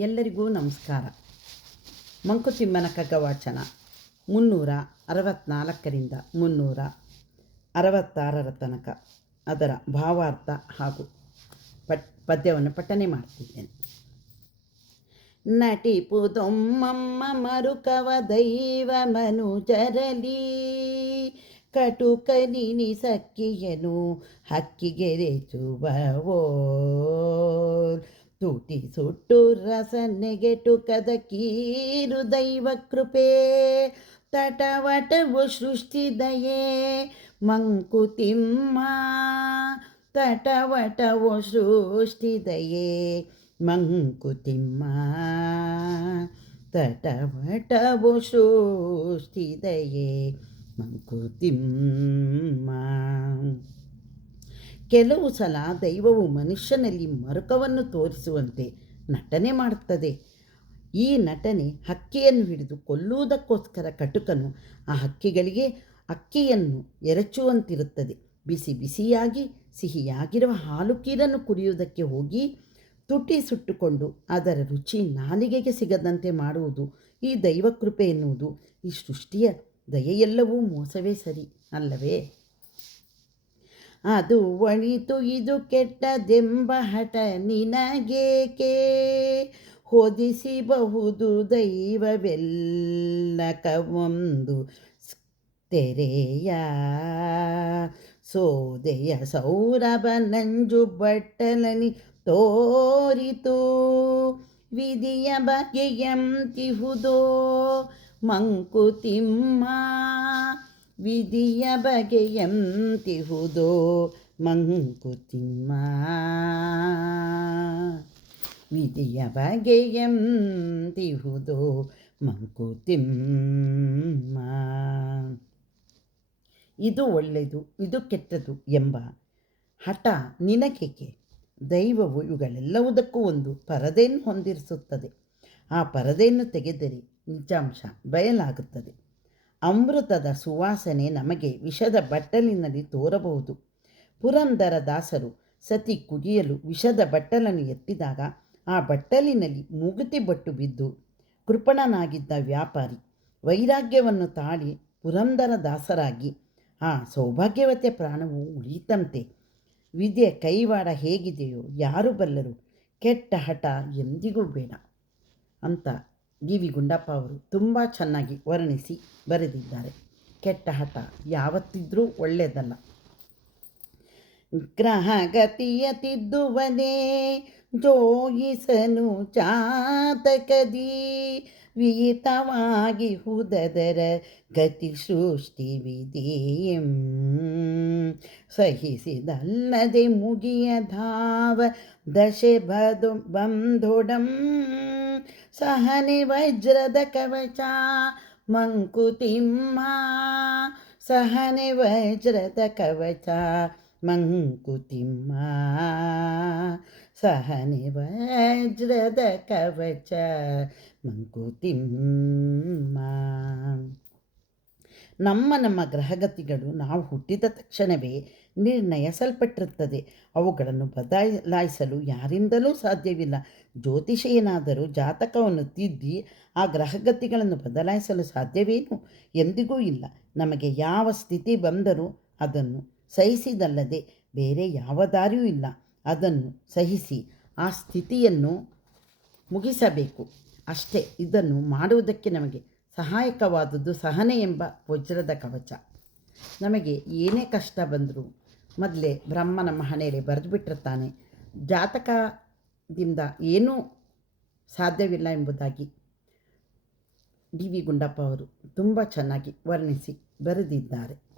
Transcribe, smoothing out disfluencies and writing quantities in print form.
ಎಲ್ಲರಿಗೂ ನಮಸ್ಕಾರ. ಮಂಕುತಿಮ್ಮನ ಕಗ್ಗವಾಚನ 364ರಿಂದ 366 ತನಕ ಅದರ ಭಾವಾರ್ಥ ಹಾಗೂ ಪದ್ಯವನ್ನು ಪಠನೆ ಮಾಡ್ತಿದ್ದೇನೆ. ನಟಿಪುದೊಮ್ಮಮ್ಮ ಮರುಕವ ದೈವ ಮನುಜರಲಿ ಕಟುಕನಿನಿ ಸಕ್ಕಿಯನು ಹಕ್ಕಿಗೆರೆಚುವವೋ ತುಟಿ ಸುಟ್ಟು ರಸನೆಗೆಟು ಕದಕೀರು ದೈವ ಕೃಪೆ ತಟವಟವು ಸೃಷ್ಟಿದಯೇ ಮಂಕುತಿಮ್ಮ ತಟವಟವು ಸೃಷ್ಟಿದಯೇ ಮಂಕುತಿಮ್ಮ ತಟವಟವು ಸೃಷ್ಟಿದಯೇ ಮಂಕುತಿಮ್ಮ. ಕೆಲವು ಸಲ ದೈವವು ಮನುಷ್ಯನಲ್ಲಿ ಮರುಕವನ್ನು ತೋರಿಸುವಂತೆ ನಟನೆ ಮಾಡುತ್ತದೆ. ಈ ನಟನೆ ಹಕ್ಕಿಯನ್ನು ಹಿಡಿದು ಕೊಲ್ಲುವುದಕ್ಕೋಸ್ಕರ ಕಟುಕನು ಆ ಹಕ್ಕಿಗಳಿಗೆ ಅಕ್ಕಿಯನ್ನು ಎರಚುವಂತಿರುತ್ತದೆ. ಬಿಸಿ ಬಿಸಿಯಾಗಿ ಸಿಹಿಯಾಗಿರುವ ಹಾಲು ಕೀರನ್ನು ಕುಡಿಯುವುದಕ್ಕೆ ಹೋಗಿ ತುಟಿ ಸುಟ್ಟುಕೊಂಡು ಅದರ ರುಚಿ ನಾಲಿಗೆಗೆ ಸಿಗದಂತೆ ಮಾಡುವುದು ಈ ದೈವಕೃಪೆ ಎನ್ನುವುದು. ಈ ಸೃಷ್ಟಿಯ ದಯೆಯೆಲ್ಲವೂ ಮೋಸವೇ ಸರಿ ಅಲ್ಲವೇ? ಅದು ಒಳಿತು ಇದು ಕೆಟ್ಟದೆಂಬ ಹಠ ನಿನಗೇಕೆ ಹೊದಿಸಬಹುದು ದೈವವೆಲ್ಲಕವೊಂದು ತೆರೆಯ ಸೋದೆಯ ಸೌರಭ ನಂಜು ಬಟ್ಟಲನಿ ತೋರಿತು ವಿಧಿಯ ಬಗೆಯಂತಿಹುದೋ ಮಂಕುತಿಮ್ಮ ವಿಧಿಯ ಬಗೆಯಂತಿಹುದೋ ಮಂಕುತಿಮ್ಮ ವಿಧಿಯ ಬಗೆಯಂತಿಹುದೋ ಮಂಕುತಿಮ್ಮ. ಇದು ಒಳ್ಳೆಯದು ಇದು ಕೆಟ್ಟದು ಎಂಬ ಹಠ ನಿನಗೇಕೆ? ದೈವವು ಇವುಗಳೆಲ್ಲವುದಕ್ಕೂ ಒಂದು ಪರದೆಯನ್ನು ಹೊಂದಿರಿಸುತ್ತದೆ. ಆ ಪರದೆಯನ್ನು ತೆಗೆದರೆ ನಿಜಾಂಶ ಬಯಲಾಗುತ್ತದೆ. ಅಮೃತದ ಸುವಾಸನೆ ನಮಗೆ ವಿಷದ ಬಟ್ಟಲಿನಲ್ಲಿ ತೋರಬಹುದು. ಪುರಂದರ ದಾಸರು ಸತಿ ಕುಡಿಯಲು ವಿಷದ ಬಟ್ಟಲನ್ನು ಎತ್ತಿದಾಗ ಆ ಬಟ್ಟಲಿನಲ್ಲಿ ಮೂಗುತಿ ಬೊಟ್ಟು ಬಿದ್ದು ಕೃಪಣನಾಗಿದ್ದ ವ್ಯಾಪಾರಿ ವೈರಾಗ್ಯವನ್ನು ತಾಳಿ ಪುರಂದರ ದಾಸರಾಗಿ ಆ ಸೌಭಾಗ್ಯವತೆ ಪ್ರಾಣವು ಉಳಿಯಿತಂತೆ. ವಿದ್ಯೆ ಕೈವಾಡ ಹೇಗಿದೆಯೋ ಯಾರು ಬಲ್ಲರು. ಕೆಟ್ಟ ಹಠ ಎಂದಿಗೂ ಬೇಡ ಅಂತ ಡಿ.ವಿ. ಗುಂಡಪ್ಪ ಅವರು ತುಂಬ ಚೆನ್ನಾಗಿ ವರ್ಣಿಸಿ ಬರೆದಿದ್ದಾರೆ. ಕೆಟ್ಟ ಹಠ ಯಾವತ್ತಿದ್ರೂ ಒಳ್ಳೆಯದಲ್ಲ. ಗ್ರಹಗತಿಯ ತಿದ್ದುವನೇ ಜೋಯಿಸನು ಚಾತಕದಿ ವಿಹಿತವಾಗಿ ಹುದದರ ಗತಿ ಸೃಷ್ಟಿ ವಿಧಿಯಂ ಸಹಿಸಿದಲ್ಲದೆ ಮುಗಿಯಧಾವ ದಶೆ ಬಂಧೊಡಂ ಸಹನೆ ವಜ್ರದ ಕವಚ ಮಂಕುತಿಮ್ಮ ಸಹನೆ ವಜ್ರದ ಕವಚ ಮಂಕುತಿಮ್ಮ ಸಹನೆ ವಜ್ರದ ಕವಚ ಮಂಕುತಿಮ್ಮ. ನಮ್ಮ ಗ್ರಹಗತಿಗಳು ನಾವು ಹುಟ್ಟಿದ ತಕ್ಷಣವೇ ನಿರ್ಣಯಿಸಲ್ಪಟ್ಟಿರುತ್ತದೆ. ಅವುಗಳನ್ನು ಬದಲಾಯಿಸಲು ಯಾರಿಂದಲೂ ಸಾಧ್ಯವಿಲ್ಲ. ಜ್ಯೋತಿಷಿಯನಾದರೂ ಜಾತಕವನ್ನು ತಿದ್ದಿ ಆ ಗ್ರಹಗತಿಗಳನ್ನು ಬದಲಾಯಿಸಲು ಸಾಧ್ಯವೇನು? ಎಂದಿಗೂ ಇಲ್ಲ. ನಮಗೆ ಯಾವ ಸ್ಥಿತಿ ಬಂದರೂ ಅದನ್ನು ಸಹಿಸಿದಲ್ಲದೆ ಬೇರೆ ಯಾವ ದಾರಿಯೂ ಇಲ್ಲ. ಅದನ್ನು ಸಹಿಸಿ ಆ ಸ್ಥಿತಿಯನ್ನು ಮುಗಿಸಬೇಕು ಅಷ್ಟೇ. ಇದನ್ನು ಮಾಡುವುದಕ್ಕೆ ನಮಗೆ ಸಹಾಯಕವಾದದ್ದು ಸಹನೆ ಎಂಬ ವಜ್ರದ ಕವಚ. ನಮಗೆ ಏನೇ ಕಷ್ಟ ಬಂದರೂ ಮೊದಲೇ ಬ್ರಹ್ಮ ನಮ್ಮ ಹಣೆಯಲ್ಲಿ ಬರೆದು ಬಿಟ್ಟಿರ್ತಾನೆ. ಜಾತಕದಿಂದ ಏನೂ ಸಾಧ್ಯವಿಲ್ಲ ಎಂಬುದಾಗಿ ಡಿ.ವಿ. ಗುಂಡಪ್ಪ ಅವರು ತುಂಬ ಚೆನ್ನಾಗಿ ವರ್ಣಿಸಿ ಬರೆದಿದ್ದಾರೆ.